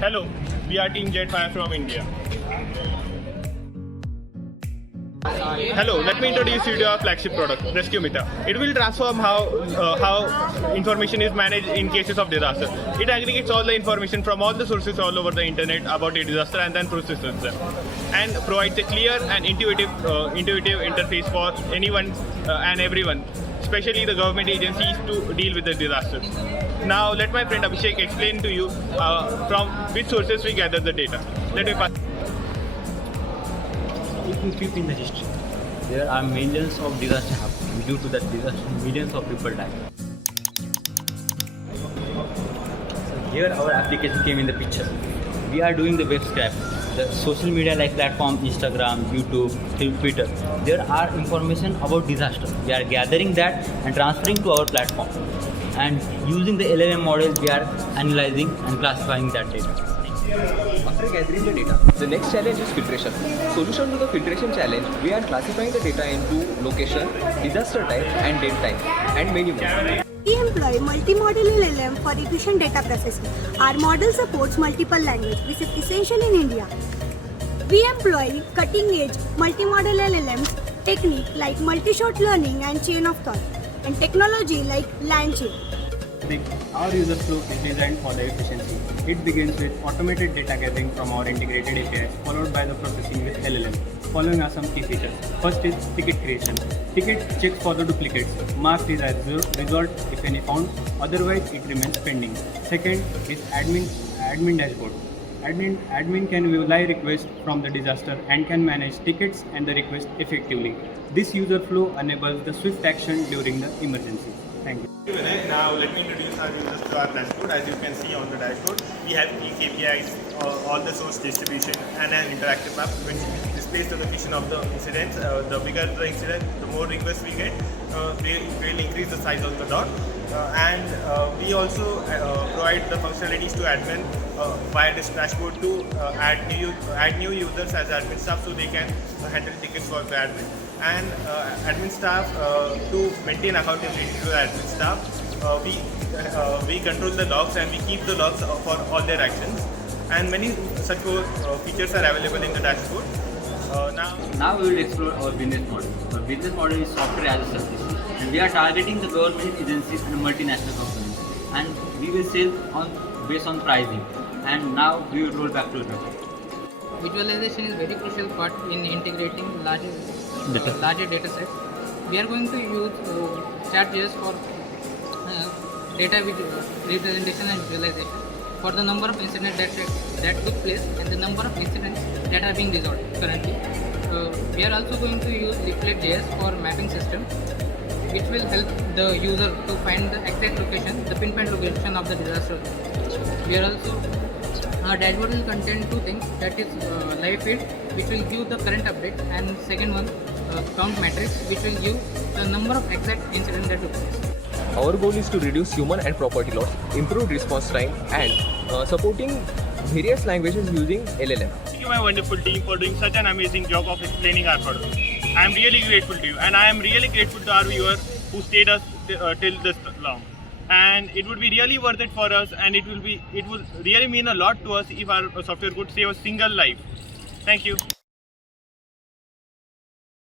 Hello, we are Team Jetfire from India. Hello, let me introduce you to our flagship product, Rescue Meter. It will transform how information is managed in cases of disaster. It aggregates all the information from all the sources all over the internet about a disaster and then processes them, and provides a clear and intuitive interface for anyone and everyone, especially the government agencies, to deal with the disasters. Now, let my friend Abhishek explain to you from which sources we gather the data. Let me pass. If you keep in the history, there are millions of disasters happening. Due to that disaster, millions of people died. So here our application came in the picture. We are doing the web scrap. The social media like platform, Instagram, YouTube, Twitter, there are information about disaster. We are gathering that and transferring to our platform. And using the LLM model, we are analyzing and classifying that data. After gathering the data, the next challenge is filtration. Solution to the filtration challenge, we are classifying the data into location, disaster type and date time, and many more. We employ multimodal LLM for efficient data processing. Our model supports multiple languages, which is essential in India. We employ cutting-edge multimodal LLMs technique like multi-shot learning and chain of thought, and technology like LangChain. Our user flow is designed for the efficiency. It begins with automated data gathering from our integrated APIs, followed by the processing with LLM. Following are some key features. First is ticket creation. Ticket checks for the duplicates. Marks it as resolved if any found, otherwise it remains pending. Second is admin dashboard. Admin can view live requests from the disaster and can manage tickets and the request effectively. This user flow enables the swift action during the emergency. Thank you. Now let me introduce our users to our dashboard. As you can see on the dashboard, we have key KPIs, all the source distribution, and an interactive map which displays the location of the incidents. The bigger the incident, the more requests we get. They will increase the size of the dot. And we also provide the functionalities to admin via this dashboard to add new users as admin staff, so they can handle tickets for the admin, and admin staff to maintain accountability to the admin staff. We control the logs and we keep the logs for all their actions, and many such features are available in the dashboard. Now we will explore our business model. Our business model is software as a service, and we are targeting the government agencies and multinational companies, and we will sell based on pricing. And now we will roll back to the project. Visualization is very crucial part in integrating larger data sets. We are going to use Chat.js for data representation and visualization for the number of incidents that took place and the number of incidents that are being resolved currently. We are also going to use Leaflet.js for mapping system, which will help the user to find the exact location, the pinpoint location of the disaster. We are also our dashboard will contain two things, that is live feed, which will give the current update, and second one count matrix, which will give the number of exact incidents that took place. Our goal is to reduce human and property loss, improve response time, and supporting various languages using LLM. Thank you, my wonderful team, for doing such an amazing job of explaining our product. I am really grateful to you, and I am really grateful to our viewer who stayed us till this long. And it would be really worth it for us, and it would really mean a lot to us if our software could save a single life. Thank you.